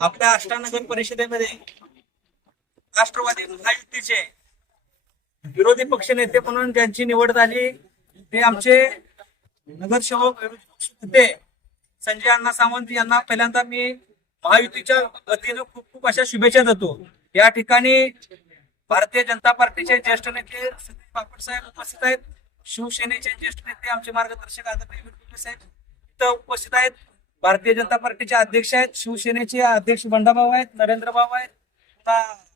आपल्या अष्टानगर परिषदेमध्ये राष्ट्रवादी महायुतीचे विरोधी पक्ष नेते म्हणून ज्यांची निवड झाली ते आमचे नगरसेवक विरोधी पक्ष नेते संजय अण्णा सावंत यांना पहिल्यांदा मी महायुतीच्या वतीनं खूप खूप अशा शुभेच्छा देतो। या ठिकाणी भारतीय जनता पार्टीचे ज्येष्ठ नेते सतीश पापड साहेब उपस्थित आहेत, शिवसेनेचे ज्येष्ठ नेते आमचे मार्गदर्शक आदरणीय विखे साहेब इथं उपस्थित आहेत, भारतीय जनता पार्टीचे अध्यक्ष आहेत, शिवसेनेचे अध्यक्ष बंडाभाऊ आहेत, नरेंद्र भाऊ आहेत,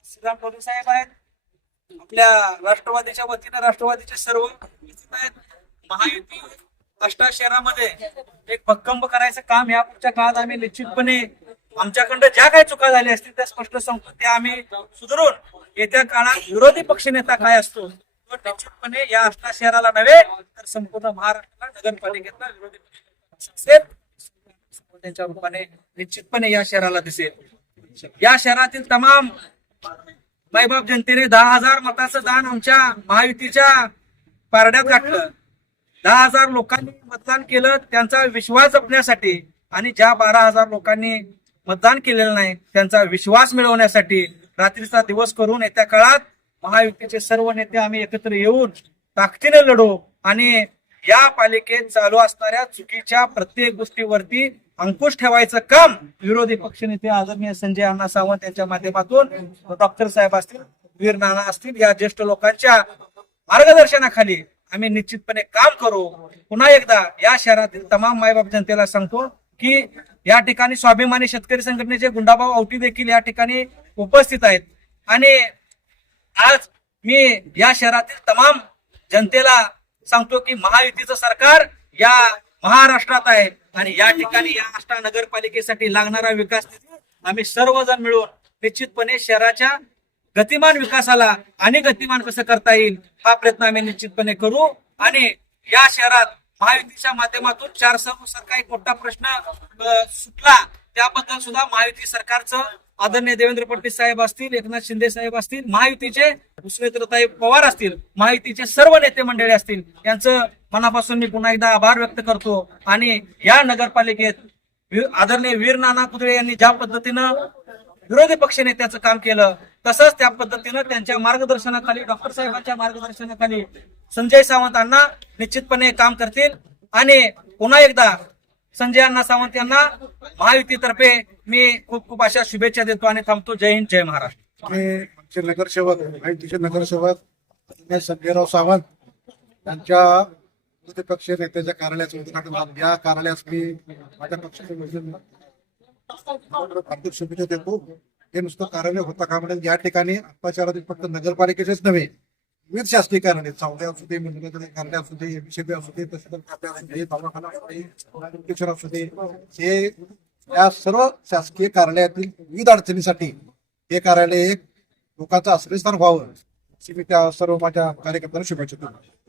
श्रीराम टोले साहेब आहेत, आपल्या राष्ट्रवादीच्या वतीनं राष्ट्रवादीचे सर्व उपस्थित आहेत। महायुती अष्टा शहरामध्ये एक भक्कम करायचं काम या पुढच्या काळात आम्ही निश्चितपणे आमच्याकडं ज्या काही चुका झाल्या असतील त्या स्पष्ट सांगतो, त्या आम्ही सुधारून येत्या काळात विरोधी पक्षनेता काय असतो तो निश्चितपणे या अष्टा शहराला नव्हे तर संपूर्ण महाराष्ट्राला नगरपालिकेतला विरोधी पक्ष असेल त्यांच्या रूपाने निश्चितपणे या शहराला दिसेल। या शहरातील तमाम मायबाप जनतेने 10,000 मताचं दान आमच्या महायुतीच्या पारड्यात घातलं। 10,000 लोकांनी मतदान केलं त्यांचा विश्वास जपण्यासाठी, आणि ज्या 12,000 लोकांनी मतदान केलेलं नाही त्यांचा विश्वास मिळवण्यासाठी रात्रीचा दिवस करून येत्या काळात महायुतीचे सर्व नेते आम्ही एकत्र येऊन ताकदीने लढू आणि या पालिकेत चालू असणाऱ्या चुकीच्या प्रत्येक गोष्टीवरती अंकुश ठेवायचं काम विरोधी पक्षनेते आदरणीय संजय अण्णा सावंत यांच्या माध्यमातून डॉक्टर साहेब असतील, वीर नाना असतील, या ज्येष्ठ लोकांच्या मार्गदर्शनाखाली आम्ही निश्चितपणे काम करू। पुन्हा एकदा या शहरातील तमाम मायबाप जनतेला सांगतो की या ठिकाणी स्वाभिमानी शेतकरी संघटनेचे गुंडाभाऊ आवटी देखील या ठिकाणी उपस्थित आहेत, आणि आज मी या शहरातील तमाम जनतेला सांगतो की महायुतीचं सरकार या महाराष्ट्रात आहे आणि या ठिकाणी या अष्टा नगरपालिकेसाठी लागणारा विकास निधी आम्ही सर्वजण मिळून निश्चितपने शहराच्या गतिमान विकासाला आणि गतिमान कसं करता येईल हा प्रयत्न आम्ही निश्चितपणे करू। आणि या शहरात महायुतीच्या माध्यमातून 400 काही मोठा प्रश्न सुटला त्याबद्दल सुद्धा महायुती सरकारचं आदरणीय देवेंद्र फडणवीस साहेब असतील, एकनाथ शिंदे साहेब असतील, महायुतीचे सुनेत्रताई पवार असतील, महायुतीचे सर्व नेते मंडळी असतील, यांचं मनापासून मी पुन्हा एकदा आभार व्यक्त करतो। आणि या नगरपालिकेत आदरणीय वीर नाना कुदळे यांनी ज्या पद्धतीनं विरोधी पक्ष नेत्याचं काम केलं तसंच त्या पद्धतीनं त्यांच्या मार्गदर्शनाखाली डॉक्टर साहेबांच्या मार्गदर्शनाखाली संजय सावंतांना निश्चितपणे काम करतील। आणि पुन्हा एकदा संजय अण्णा सावंत यांना महायुतीतर्फे मी खूप खूप अशा शुभेच्छा देतो आणि थांबतो। जय हिंद, जय महाराष्ट्र। आमचे नगरसेवक महायुतीचे नगरसेवक संजयराव सावंत यांच्या विरोधी पक्ष नेत्याच्या कार्यालयाचं उद्घाटन झालं। या कार्यालयास मी माझ्या पक्षाच्या वतीने हार्दिक शुभेच्छा देतो। हे नुसतं कार्यालय होता का म्हणजे या ठिकाणी अत्याचारातील फक्त नगरपालिकेचेच नव्हे विविध शासकीय कार्यालय, चावडे असू दे, मंदिराचे कार्यालय असू दे, एमसीबी असू दे, तहसीलदार खाते असू दे, दवाखाना असू दे, असू दे, हे या सर्व शासकीय कार्यालयातील विविध अडचणीसाठी हे कार्यालय एक लोकांचं आश्रयस्थान व्हावं अशी मी त्या सर्व माझ्या कार्यकर्त्यांना शुभेच्छा देतो।